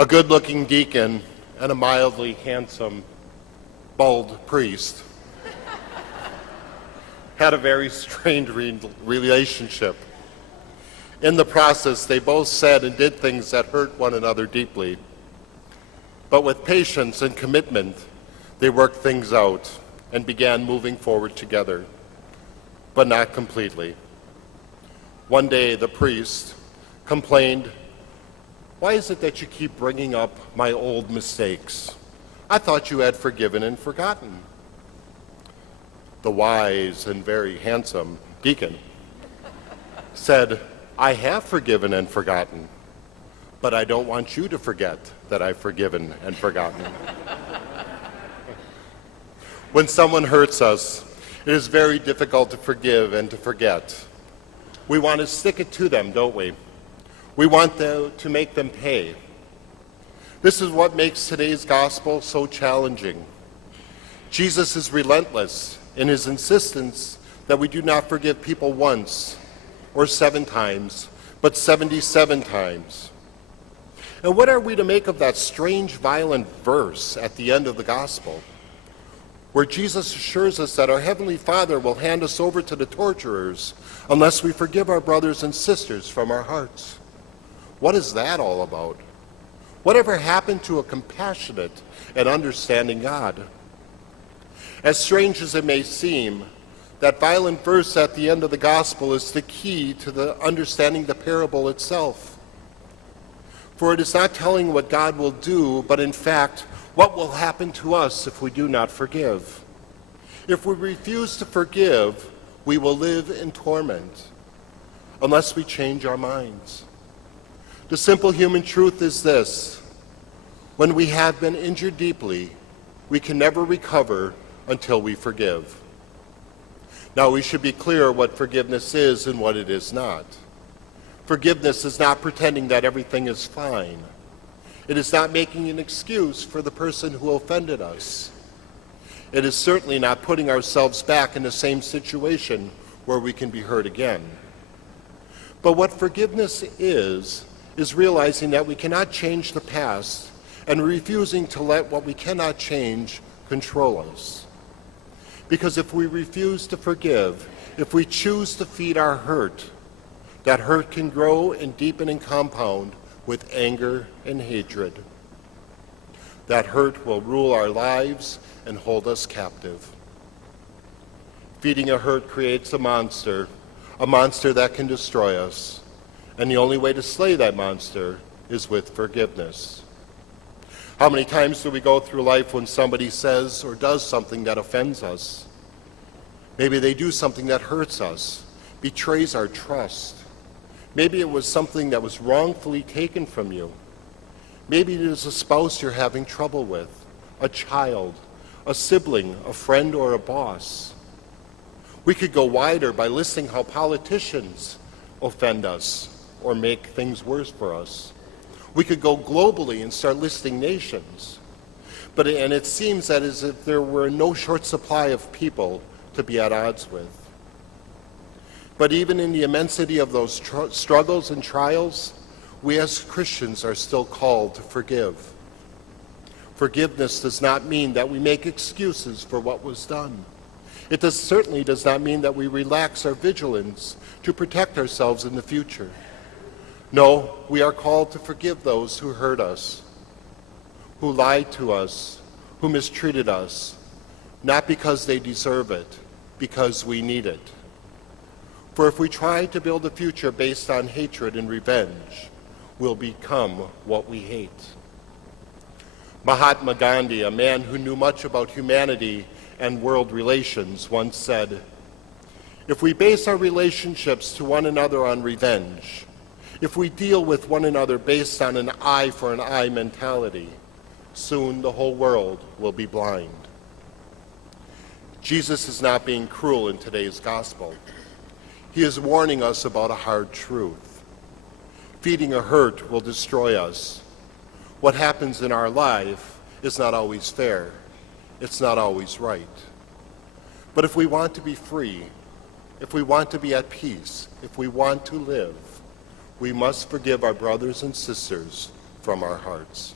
A good-looking deacon and a mildly handsome, bald priest had a very strained relationship. In the process, they both said and did things that hurt one another deeply. But with patience and commitment, they worked things out and began moving forward together, but not completely. One day, the priest complained, "Why is it that you keep bringing up my old mistakes? I thought you had forgiven and forgotten." The wise and very handsome deacon said, "I have forgiven and forgotten, but I don't want you to forget that I've forgiven and forgotten." When someone hurts us, it is very difficult to forgive and to forget. We want to stick it to them, don't we? We want to make them pay. This is what makes today's gospel so challenging. Jesus is relentless in his insistence that we do not forgive people once or 7 times, but 77 times. And what are we to make of that strange, violent verse at the end of the gospel, where Jesus assures us that our Heavenly Father will hand us over to the torturers unless we forgive our brothers and sisters from our hearts? What is that all about? Whatever happened to a compassionate and understanding God? As strange as it may seem, that violent verse at the end of the gospel is the key to the understanding the parable itself. For it is not telling what God will do, but in fact, what will happen to us if we do not forgive. If we refuse to forgive, we will live in torment unless we change our minds. The simple human truth is this: when we have been injured deeply, we can never recover until we forgive. Now, we should be clear what forgiveness is and what it is not. Forgiveness is not pretending that everything is fine. It is not making an excuse for the person who offended us. It is certainly not putting ourselves back in the same situation where we can be hurt again. But what forgiveness is realizing that we cannot change the past and refusing to let what we cannot change control us. Because if we refuse to forgive, if we choose to feed our hurt, that hurt can grow and deepen and compound with anger and hatred. That hurt will rule our lives and hold us captive. Feeding a hurt creates a monster that can destroy us. And the only way to slay that monster is with forgiveness. How many times do we go through life when somebody says or does something that offends us? Maybe they do something that hurts us, betrays our trust. Maybe it was something that was wrongfully taken from you. Maybe it is a spouse you're having trouble with, a child, a sibling, a friend, or a boss. We could go wider by listing how politicians offend us or make things worse for us. We could go globally and start listing nations. And it seems that as if there were no short supply of people to be at odds with. But even in the immensity of those struggles and trials, we as Christians are still called to forgive. Forgiveness does not mean that we make excuses for what was done. It certainly does not mean that we relax our vigilance to protect ourselves in the future. No, we are called to forgive those who hurt us, who lied to us, who mistreated us, not because they deserve it, because we need it. For if we try to build a future based on hatred and revenge, we'll become what we hate. Mahatma Gandhi, a man who knew much about humanity and world relations, once said, "If we base our relationships to one another on revenge, if we deal with one another based on an eye for an eye mentality, soon the whole world will be blind." Jesus is not being cruel in today's gospel. He is warning us about a hard truth. Feeding a hurt will destroy us. What happens in our life is not always fair. It's not always right. But if we want to be free, if we want to be at peace, if we want to live, we must forgive our brothers and sisters from our hearts.